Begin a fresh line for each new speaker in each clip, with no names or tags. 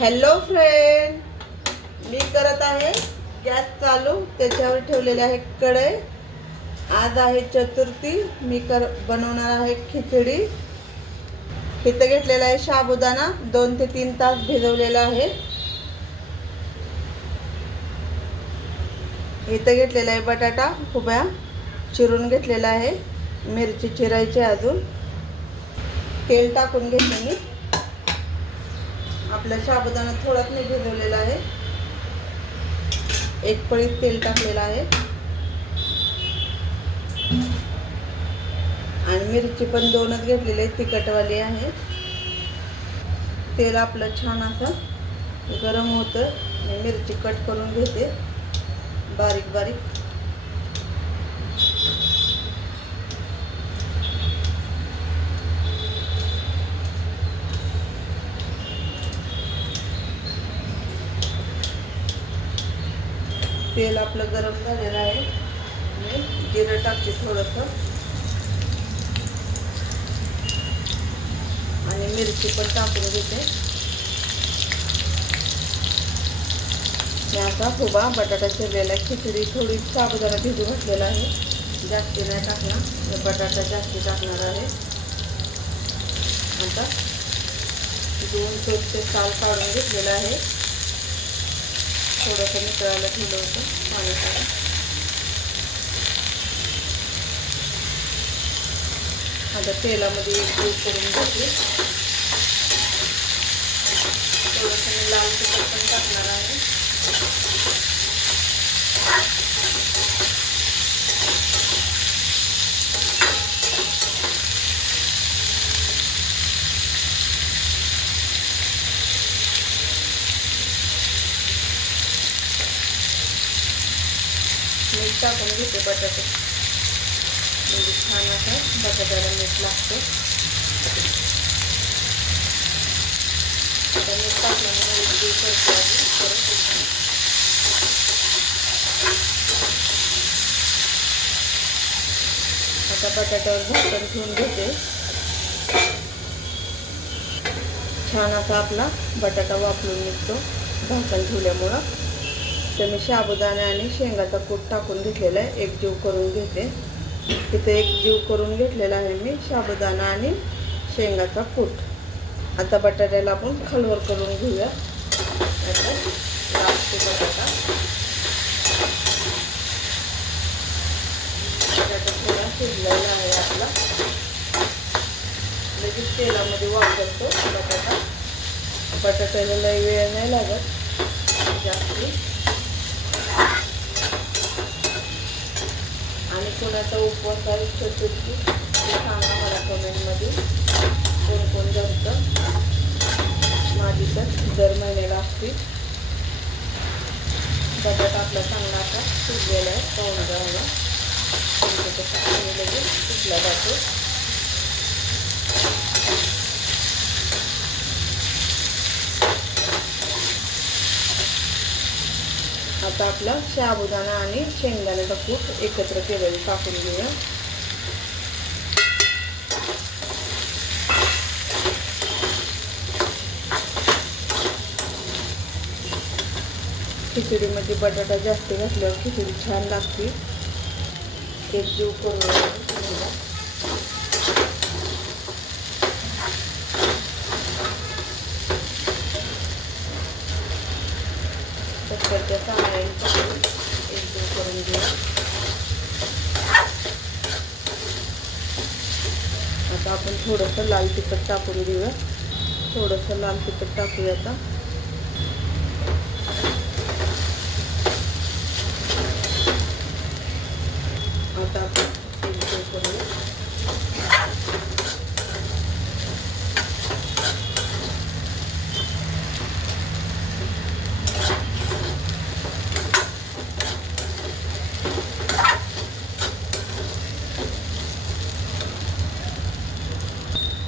Hello friend मी करत आहे. Gas चालू. त्याच्यावर ठेवलेले आहे कढई आज आहे चतुर्थी. मी कर बनवणार आहे खिचडी. इथं घेतलेला आहे साबुदाणा दोन ते तीन तास भिजवलेला आहे. इथं घेतलेला आहे बटाटा उभ्या. चिरून घेतलेला आहे. मिरची चिरायची अजून. तेल टाकून घेतले मी. आपला साबुदाणा थोडाच नाही भिजवलेला आहे. एक पळीत तेल टाकलेलं आहे. आणि मिरची पण दोनच घेतलेली आहे तिखटवाली आहे. तेल आपलं छान असं गरम होतं. मी मिरची कट करून घेते. बारीक बारीक. तेल आपलं गरम झालेलं आहे. आणि जिरं टाकते थोडंसं. आणि मिरची पण टाकून घेते. आता असा बटाटा शिरलेला आहे. खिचडी थोडी साबुदाणा भिजू घातलेला आहे. जास्ती नाही टाकणार. बटाटा जास्ती टाकणार आहे. आता दोन चोपचे साल काढून घेतलेला आहे. थोडंसं मिसळायला ठेवलं होतं पाणी टाकून आता तेलामध्ये एक करून घेते. थोडंसं मी लाल तिखट पण टाकणार आहे मीठ टाकून घेते बटाटे. म्हणजे छान असं बटाट्याला मीठ लागतो. आता मीठ टाकल्यामुळे एक करते आधी परत आता बटाट्यावर झाकण ठेवून घेते. छान असा आपला बटाटा वापरून निघतो झाकण ठेवल्यामुळं. तर मी साबुदाणा आणि शेंगाचा कूट टाकून घेतलेला आहे. एक जीव करून घेते. तिथे एक जीव करून घेतलेला आहे मी साबुदाणा आणि शेंगाचा कूट. आता बटाट्याला आपण खलवर करून घेऊया. आता लागते बटाटा. बटाटा थोडा शिजलेला आहे आपला. लगेच तेलामध्ये वापरतो बटाटा. बटाट्याला लई वेळ नाही लागत. जास्ती. कोणाचा उपवास आहे चतुर्थी. ते सांगा मला कमेंटमध्ये. कोण कोण जमतं? माझी तर दर महिन्याला असतील बटाटा आपला चांगला असा शिजलेला आहे. पाहून जायला लगेच शिजला जातो आता आपला साबुदाणा आणि शेंगदाण्याचा कूट एकत्र केलेलं टाकून घेऊया. खिचडीमध्ये बटाटा जास्त घातल्यावर खिचडी छान लागते. एक जीव करून घ्यायला. चक्करच्या चांगल्या टाकून करून घेऊया आता आपण थोडंसं लाल तिखट टाकून घेऊया थोडंसं लाल तिखट टाकूया आता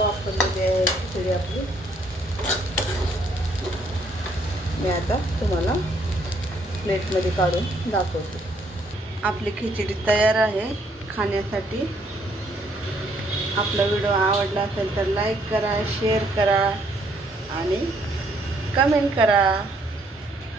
वापरलेली आहे खिचडी आपली. मी आता तुम्हाला प्लेटमध्ये काढून दाखवते. आपली खिचडी तयार आहे खाण्यासाठी. आपला व्हिडिओ आवडला असेल तर लाईक करा शेअर करा आणि कमेंट करा.